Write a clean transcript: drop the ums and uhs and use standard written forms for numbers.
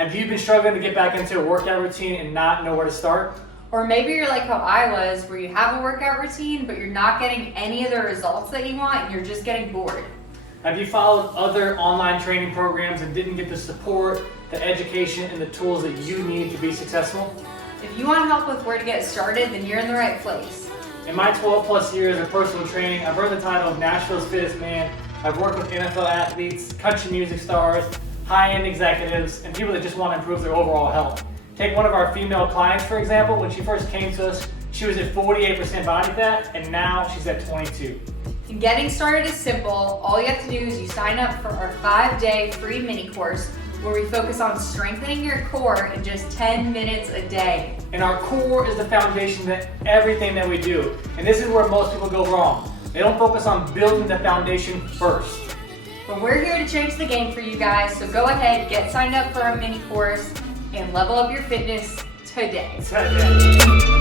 Have you been struggling to get back into a workout routine and not know where to start? Or maybe you're like how I was, where you have a workout routine, but you're not getting any of the results that you want and you're just getting bored. Have you followed other online training programs and didn't get the support, the education, and the tools that you need to be successful? If you want help with where to get started, then you're in the right place. In my 12 plus years of personal training, I've earned the title of Nashville's Fittest Man. I've worked with NFL athletes, country music stars, high-end executives, and people that just want to improve their overall health. Take one of our female clients, for example. When she first came to us, she was at 48% body fat, and now she's at 22. And getting started is simple. All you have to do is you sign up for our 5-day free mini course where we focus on strengthening your core in just 10 minutes a day. And our core is the foundation to everything that we do. And this is where most people go wrong. They don't focus on building the foundation first. But we're here to change the game for you guys, so go ahead, get signed up for our mini course, and level up your fitness today. Today.